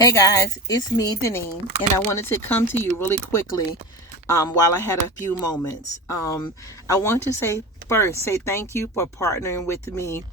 Hey guys, it's me, Deneen, and I wanted to come to you really quickly while I had a few moments. I want to say thank you for partnering with me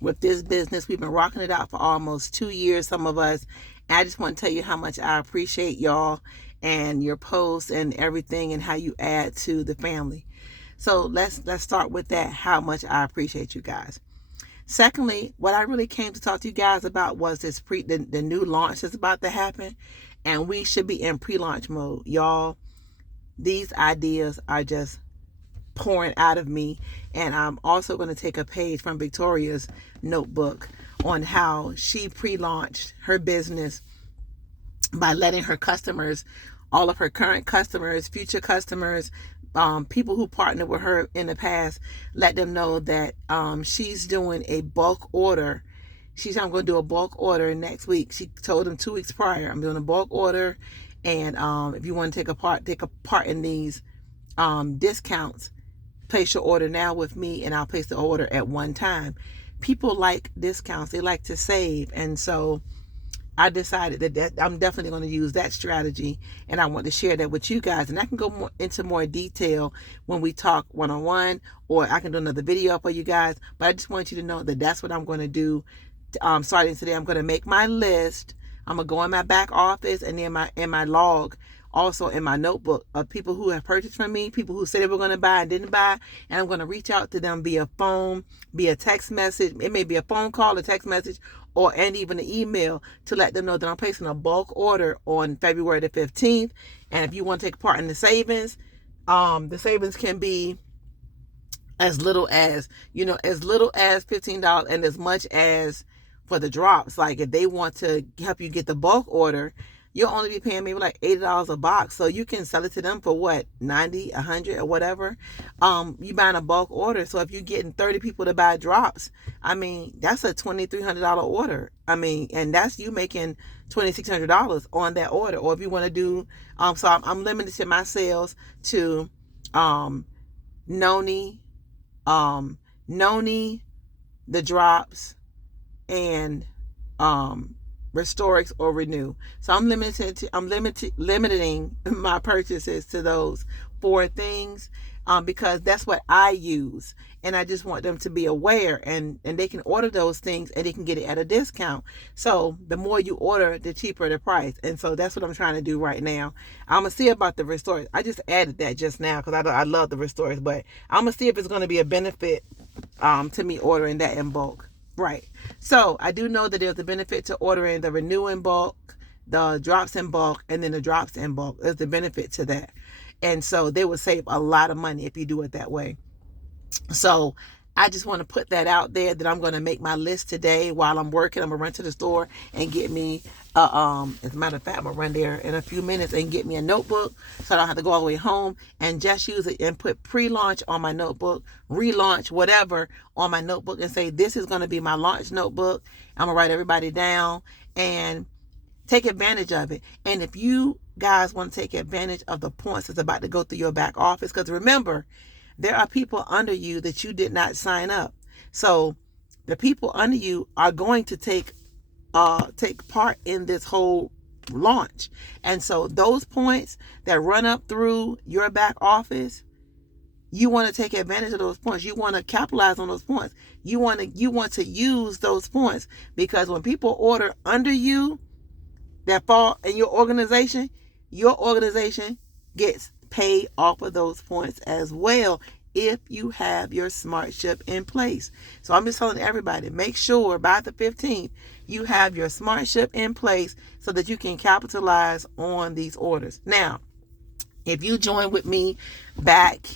with this business. We've been rocking it out for almost 2 years, some of us. And I just want to tell you how much I appreciate y'all and your posts and everything and how you add to the family. So let's start with that, how much I appreciate you guys. Secondly, what I really came to talk to you guys about was the new launch that's about to happen, and we should be in pre-launch mode, y'all. These ideas are just pouring out of me, and I'm also going to take a page from Victoria's notebook on how she pre-launched her business by letting her customers, all of her current customers, future customers, people who partnered with her in the past, let them know that she's doing a bulk order. I'm going to do a bulk order next week. She told them 2 weeks prior, I'm doing a bulk order, and if you want to take a part in these discounts, place your order now with me, and I'll place the order at one time. People like discounts; they like to save, and so I decided that I'm definitely going to use that strategy, and I want to share that with you guys. And I can go into more detail when we talk one-on-one, or I can do another video for you guys. But I just want you to know that that's what I'm going to do. Starting today, I'm going to make my list. I'm going to go in my back office and in my log, also in my notebook, of people who have purchased from me, people who said they were going to buy and didn't buy, and I'm going to reach out to them via phone, via text message. It may be a phone call, a text message, and even an email to let them know that I'm placing a bulk order on February the 15th. And if you want to take part in the savings can be as little as $15, and as much as for the drops. Like if they want to help you get the bulk order, you'll only be paying maybe like $80 a box. So you can sell it to them for what, 90, 100 or whatever. You buying a bulk order. So if you're getting 30 people to buy drops, I mean, that's a $2,300 order. I mean, and that's you making $2,600 on that order. Or if you want to do, so I'm limited to my sales to Noni, Noni, the drops, and Restorix or Renew. So I'm limiting my purchases to those 4 things, because that's what I use, and I just want them to be aware, and they can order those things and they can get it at a discount. So the more you order, the cheaper the price, and so that's what I'm trying to do right now. I'm gonna see about the Restorix. I just added that just now because I love the Restorix, but I'm gonna see if it's gonna be a benefit to me ordering that in bulk. Right. So I do know that there's a benefit to ordering the Renew in bulk, the drops in bulk, and then the drops in bulk. There's a benefit to that. And so they would save a lot of money if you do it that way. So I just want to put that out there that I'm going to make my list today while I'm working. I'm going to run to the store and get me, as a matter of fact, I'm going to run there in a few minutes and get me a notebook so I don't have to go all the way home, and just use it and put pre-launch on my notebook, relaunch, whatever, on my notebook, and say, this is going to be my launch notebook. I'm going to write everybody down and take advantage of it. And if you guys want to take advantage of the points that's about to go through your back office, because remember, there are people under you that you did not sign up. So the people under you are going to take part in this whole launch. And so those points that run up through your back office, you want to take advantage of those points. You want to capitalize on those points. You want to use those points, because when people order under you that fall in your organization gets paid off of those points as well, if you have your SmartShip in place. So I'm just telling everybody, make sure by the 15th you have your SmartShip in place so that you can capitalize on these orders. Now, if you joined with me back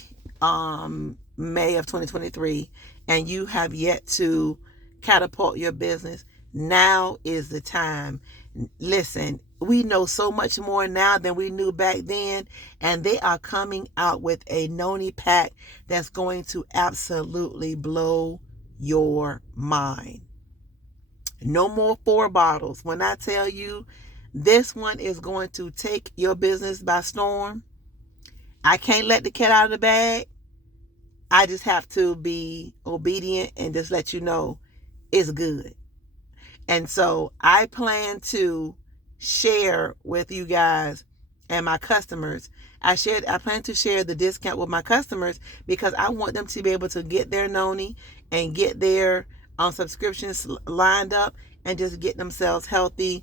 May of 2023 and you have yet to catapult your business, now is the time. Listen, we know so much more now than we knew back then, and they are coming out with a Noni pack that's going to absolutely blow your mind. No more 4 bottles. When I tell you this one is going to take your business by storm, I can't let the cat out of the bag. I just have to be obedient and just let you know it's good. And so I plan to share with you guys and my customers. I plan to share the discount with my customers because I want them to be able to get their Noni and get their subscriptions lined up and just get themselves healthy.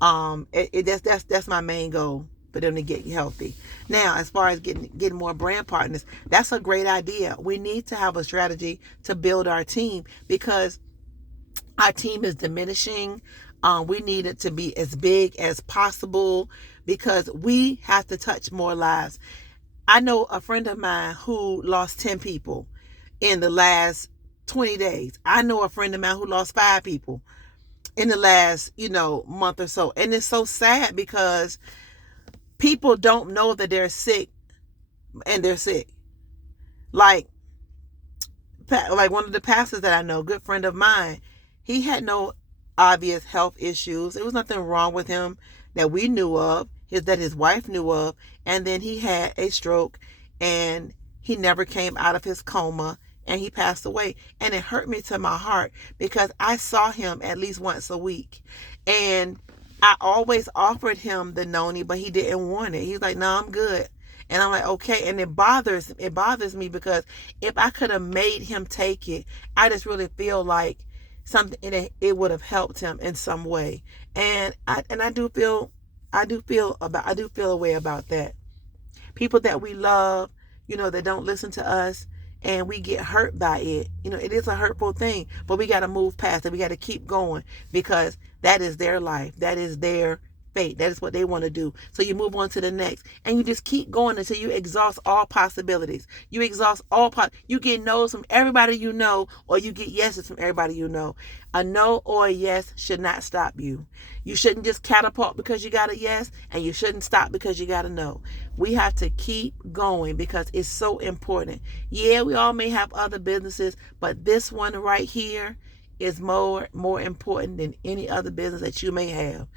That's my main goal, for them to get healthy. Now, as far as getting more brand partners, that's a great idea. We need to have a strategy to build our team because our team is diminishing. We need it to be as big as possible because we have to touch more lives. I know a friend of mine who lost 10 people in the last 20 days. I know a friend of mine who lost 5 people in the last, month or so. And it's so sad because people don't know that they're sick and they're sick. Like one of the pastors that I know, good friend of mine, he had no obvious health issues. There was nothing wrong with him that we knew of, that his wife knew of. And then he had a stroke and he never came out of his coma and he passed away. And it hurt me to my heart because I saw him at least once a week. And I always offered him the Noni, but he didn't want it. He was like, no, I'm good. And I'm like, okay. And it bothers me because if I could have made him take it, I just really feel like something it would have helped him in some way. And I do feel a way about that. People that we love, that don't listen to us and we get hurt by it. It is a hurtful thing, but we got to move past it. We got to keep going because that is their life. That is their fate. That is what they want to do. So you move on to the next and you just keep going until you exhaust all possibilities. You exhaust you get no's from everybody you know, or you get yeses from everybody you know. A no or a yes should not stop you. You shouldn't just catapult because you got a yes, and you shouldn't stop because you got a no. We have to keep going because it's so important. Yeah, we all may have other businesses, but this one right here is more important than any other business that you may have.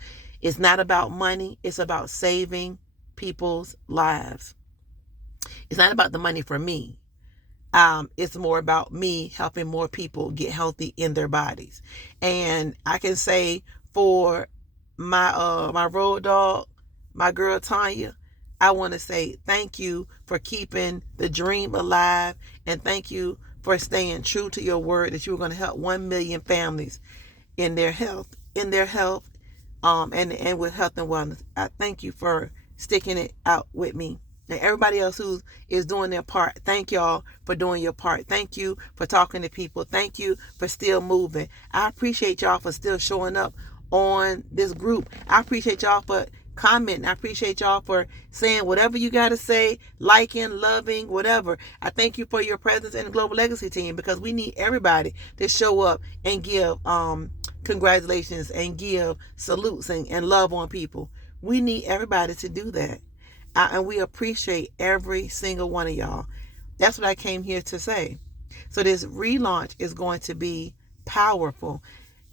It's not about money. It's about saving people's lives. It's not about the money for me. It's more about me helping more people get healthy in their bodies. And I can say for my road dog, my girl Tanya, I want to say thank you for keeping the dream alive, and thank you for staying true to your word that you were going to help 1 million families in their health, and with health and wellness. I thank you for sticking it out with me. And everybody else who is doing their part, thank y'all for doing your part. Thank you for talking to people. Thank you for still moving. I appreciate y'all for still showing up on this group. I appreciate y'all for commenting. I appreciate y'all for saying whatever you got to say, liking, loving, whatever. I thank you for your presence in the Global Legacy team because we need everybody to show up and give congratulations and give salutes and love on people. We need everybody to do that. And we appreciate every single one of y'all. That's what I came here to say. So this relaunch is going to be powerful.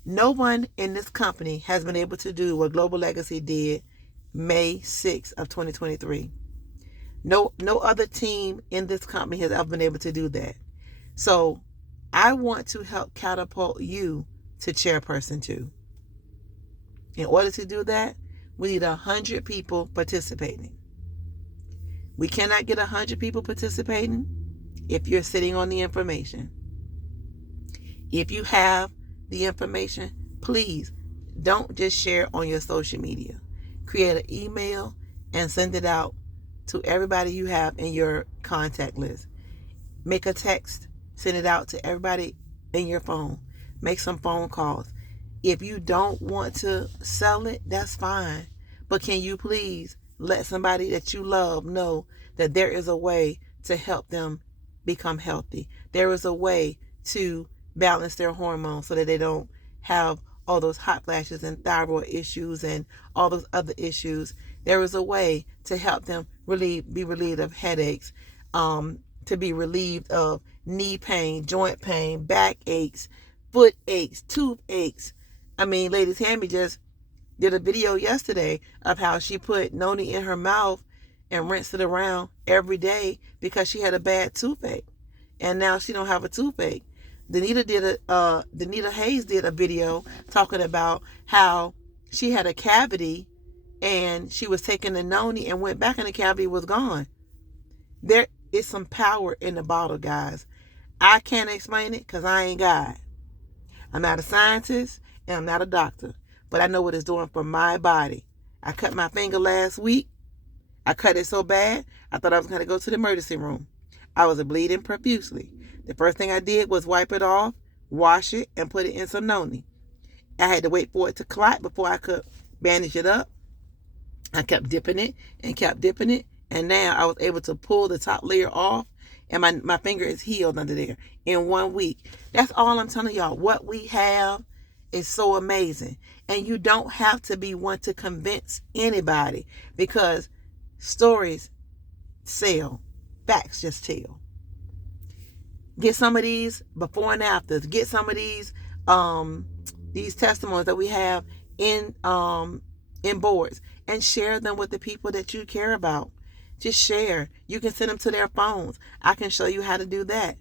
No one in this company has been able to do what Global Legacy did May 6th of 2023. No other team in this company has ever been able to do that. So I want to help catapult you to Chairperson 2. In order to do that, we need 100 people participating. We cannot get 100 people participating if you're sitting on the information. If you have the information, please don't just share on your social media. Create an email and send it out to everybody you have in your contact list. Make a text, send it out to everybody in your phone. Make some phone calls. If you don't want to sell it, that's fine. But can you please let somebody that you love know that there is a way to help them become healthy. There is a way to balance their hormones so that they don't have all those hot flashes and thyroid issues and all those other issues. There is a way to help them be relieved of headaches, to be relieved of knee pain, joint pain, back aches, foot aches, tooth aches. I mean, Lady Tammy just did a video yesterday of how she put Noni in her mouth and rinsed it around every day because she had a bad toothache, and now she don't have a toothache. Danita Hayes did a video talking about how she had a cavity and she was taking the noni and went back and the cavity was gone. There is some power in the bottle, guys. I can't explain it because I ain't God. I'm not a scientist and I'm not a doctor, but I know what it's doing for my body. I cut my finger last week. I cut it so bad, I thought I was going to go to the emergency room. I was bleeding profusely. The first thing I did was wipe it off, wash it, and put it in some noni. I had to wait for it to clot before I could bandage it up. I kept dipping it and kept dipping it, and now I was able to pull the top layer off, and my finger is healed under there in 1 week. That's all I'm telling y'all. What we have is so amazing, and you don't have to be one to convince anybody, because stories sell, facts just tell. Get some of these before and afters. Get some of these testimonies that we have in boards, and share them with the people that you care about. Just share. You can send them to their phones. I can show you how to do that.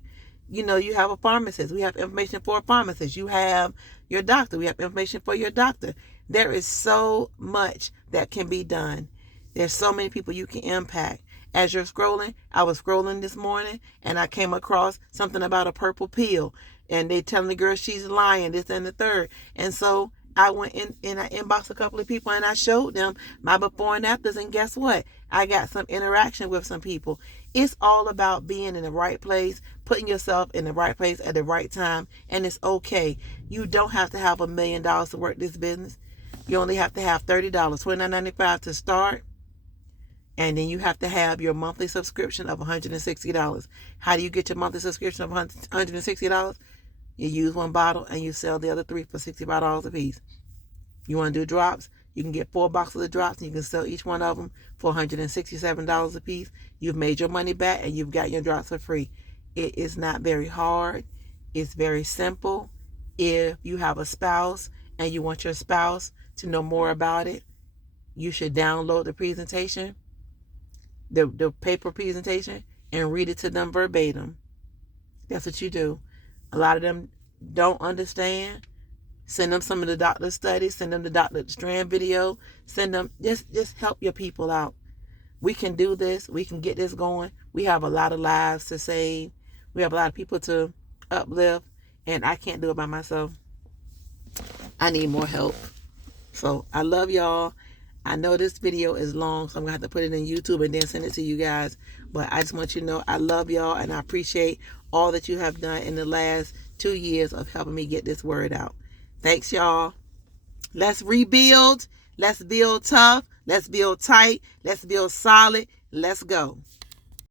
You know, you have a pharmacist. We have information for a pharmacist. You have your doctor. We have information for your doctor. There is so much that can be done. There's so many people you can impact. As you're scrolling, I was scrolling this morning and I came across something about a purple pill, and they telling the girl she's lying, this and the third. And so I went in and I inboxed a couple of people and I showed them my before and afters, and guess what? I got some interaction with some people. It's all about being in the right place, putting yourself in the right place at the right time, and it's okay. You don't have to have $1 million to work this business. You only have to have $30, $29.95 to start. And then you have to have your monthly subscription of $160. How do you get your monthly subscription of $160? You use one bottle and you sell the other 3 for $65 a piece. You want to do drops? You can get 4 boxes of drops and you can sell each one of them for $167 a piece. You've made your money back and you've got your drops for free. It is not very hard. It's very simple. If you have a spouse and you want your spouse to know more about it, you should download the presentation, the paper presentation, and read it to them verbatim. That's what you do. A lot of them don't understand. Send them some of the doctor's studies. Send them the Dr. Strand video. Send them, just help your people out. We can do this. We can get this going. We have a lot of lives to save. We have a lot of people to uplift, and I can't do it by myself. I need more help. So I love y'all. I know this video is long, so I'm going to have to put it in YouTube and then send it to you guys. But I just want you to know I love y'all, and I appreciate all that you have done in the last 2 years of helping me get this word out. Thanks, y'all. Let's rebuild. Let's build tough. Let's build tight. Let's build solid. Let's go.